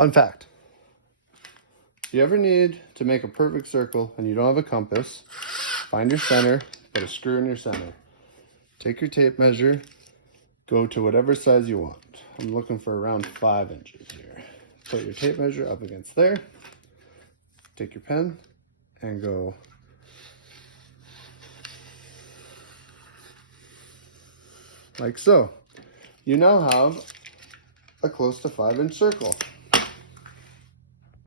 Fun fact. If you ever need to make a perfect circle and you don't have a compass, find your center, put a screw in your center. Take your tape measure, go to whatever size you want. I'm looking for around 5 inches here. Put your tape measure up against there. Take your pen and go like so. You now have a close to 5-inch circle.